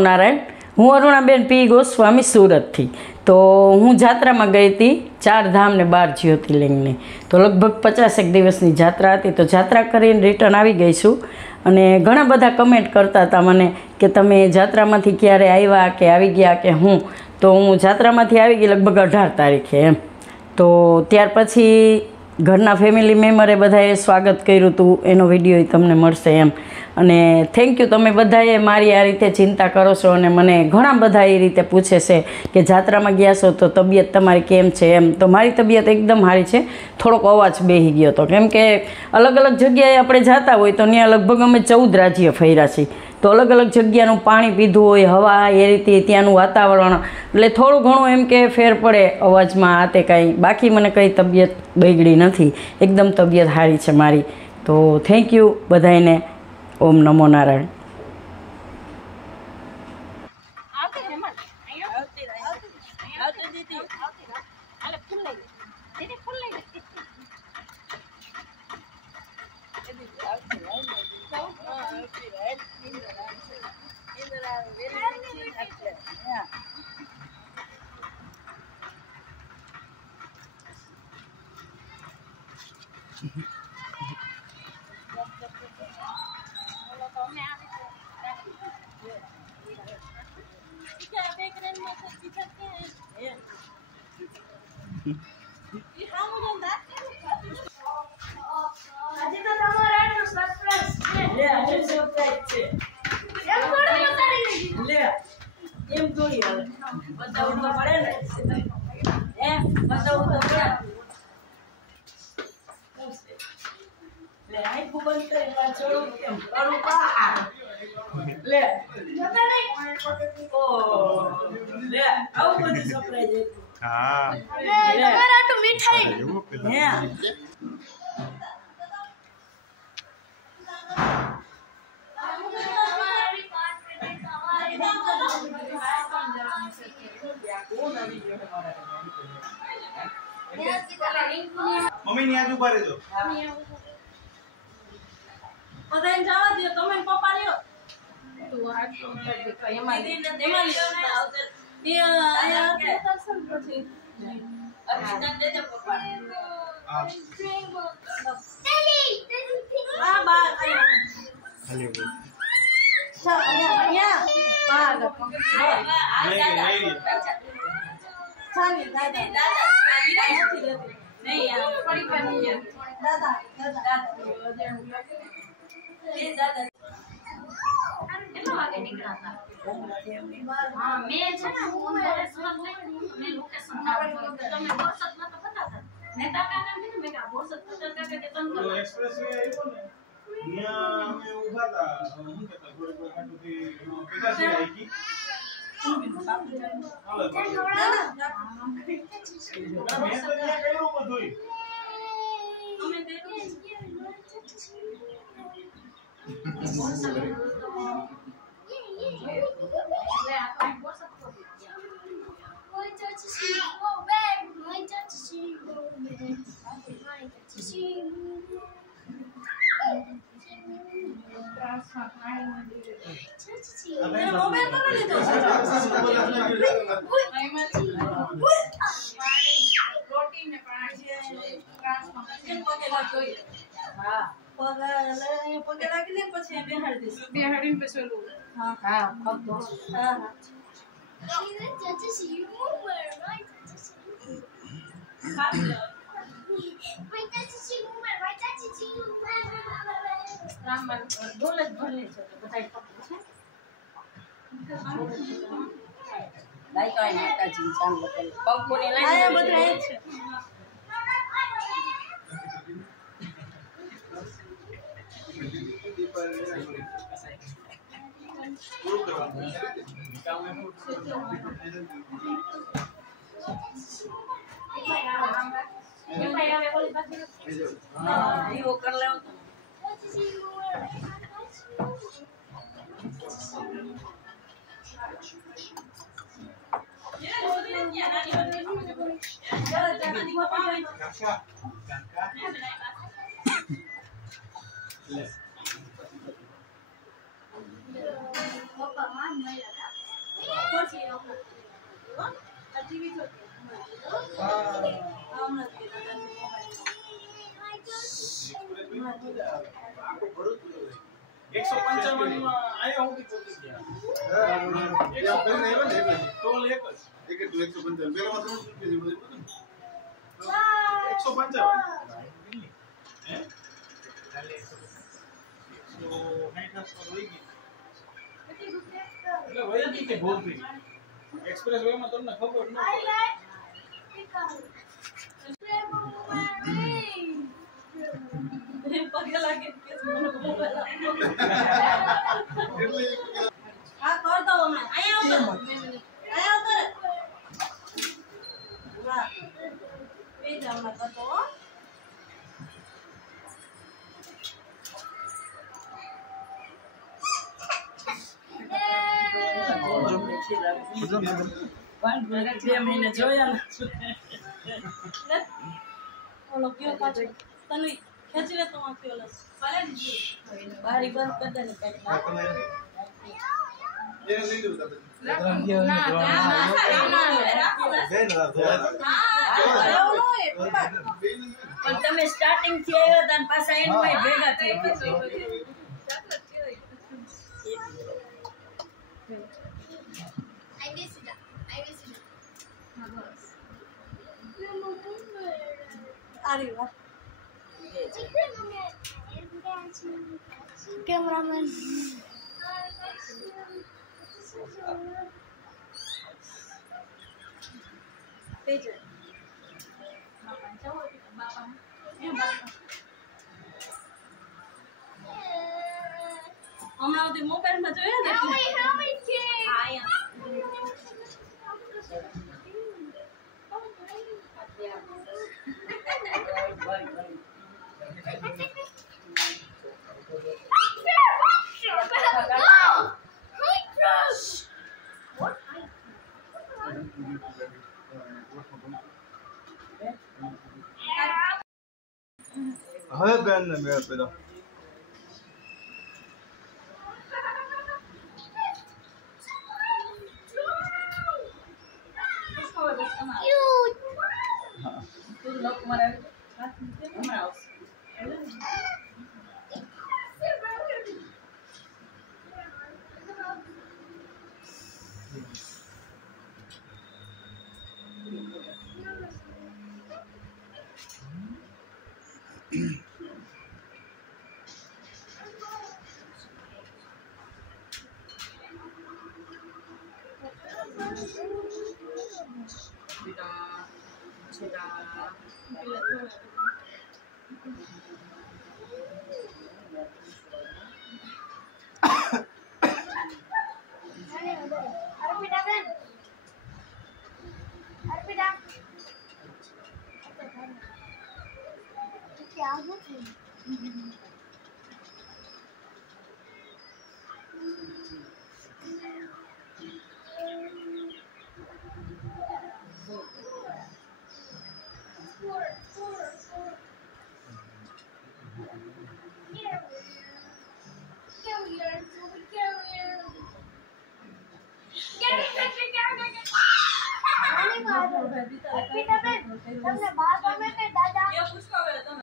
નારાયણ, હું અરુણાબેન પી ગોસ્વામી સુરતથી. તો હું જાત્રામાં ગઈ હતી 4 ધામ ને 12 જ્યોતિર્લિંગની. તો લગભગ 50 દિવસની જાત્રા હતી. તો જાત્રા કરીને રિટર્ન આવી ગઈ છું. અને ઘણા બધા કમેન્ટ કરતા હતા મને કે તમે જાત્રામાંથી ક્યારે આવ્યા કે આવી ગયા કે હું. તો હું જાત્રામાંથી આવી ગઈ લગભગ 18 તારીખે એમ. તો ત્યાર પછી ઘરના ફેમિલી મેમ્બરે બધાએ સ્વાગત કર્યું હતું, એનો વિડીયો તમને મળશે એમ. અને થેન્ક યુ, તમે બધાએ મારી આ રીતે ચિંતા કરો છો અને મને ઘણા બધા એ રીતે પૂછે છે કે જાત્રામાં ગયા છો તો તબિયત તમારી કેમ છે એમ. તો મારી તબિયત એકદમ સારી છે. થોડોક અવાજ બેસી ગયો હતો કેમ કે અલગ અલગ જગ્યાએ આપણે જતા હોય તો ત્યાં લગભગ અમે 14 રાજ્ય ફર્યા છીએ. તો અલગ અલગ જગ્યાનું પાણી પીધું હોય, હવા, એ રીતે ત્યાંનું વાતાવરણ, એટલે થોડું ઘણું એમ કે ફેર પડે અવાજમાં. આ તે કાંઈ બાકી મને કંઈ તબિયત બગડી નથી, એકદમ તબિયત સારી છે મારી. તો થેન્ક યુ બધાને. ઓમ નમો નારાયણ. મમ્મી ની આજુ બારે જો બધાને જવા દો, તમે પપ્પા લ્યો. તું આ તો એમાં દેવા લ્યો ને આવતર બે આયા દર્શન પછી અર્ચના દે દે પપ્પા. હા બા આયા અહીંયા બા ચાલી દાદા દાદા नहीं यार थोड़ी करनी है दादा दादा ये दादा કેટલો વાગે નીકળ્યા હતા? હા મેં છે ને હું મારે સુરત નહીં મેં લોકેશન નાખ્યું તમે બોરસદમાં તો હતા નેતા કાકા ને મેં કા બોરસદ પતર કાકા કે તન એક્સપ્રેસ વે આવ્યો ને અહીંયા અમે ઊભા હતા હું કહેતા થોડી હાટુથી પેદાશી આવી ગઈ હાલો પપ્પા માન મળ્યા આખું ભરું જ હોય. 155 માં આયા હું પહોંચી ગયા. ટોલ એક જ. 155 પેલા માં 3 રૂપિયા જેવું હતું. 155 હે ચાલે 160 પર હોઈ ગઈ. એટલે વહી ગઈ કે ભોગવી એક્સપ્રેસ વે માં તમને ખબર ન પગે લાગે કે મને મોબાઈલ એટલે આ કર દો હમણાં અહીંયા આવતો રે વાહ બે જામમાં કરતો હો ઓલો કયો પાછો તને ખેંચી લે તો આ કયો લે બારી બંધ કર દે ને કઈ એને લઈ લો તમે પણ તમે સ્ટાર્ટિંગ થી આવ્યા હતા ને પાછા એન્ડ માં ભેગા થઈ ગયા. અરે વાહ Cameraman. તેજલ હમણાં સુધી મોબાઈલમાં જોયા ને એટલે હા અહીંયા હવે બેન ને મેળ પેલો પેલા